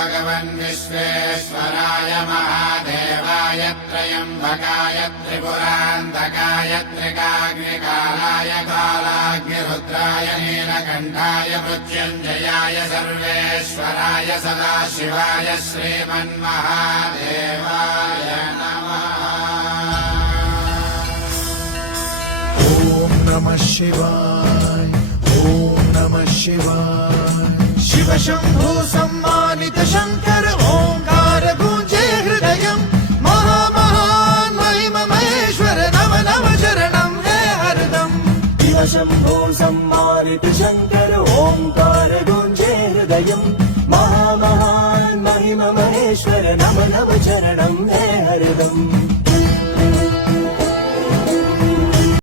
भगवन् विश्वेश्वराय महादेवाय त्र्यम्बकाय त्रिपुरान्तकाय त्रिकाग्निकालाय कालाग्निरुद्राय नीलकण्ठाय मृत्युञ्जयाय सर्वेश्वराय सदाशिवाय श्रीमन्महादेवाय नमः। ॐ नमः शिवाय, ॐ नमः शिवाय। शिव शंभो सम्मानित शंकर ओंकार गूंजे हृदयम्। महामहान् महिम महेश्वर नव नव शरणं हे हरदम्। शिव शंभो सम्मानित शंकर ओंकार गूंजे हृदयम्। महामहान् महिम महेश्वर नव नव चरणम्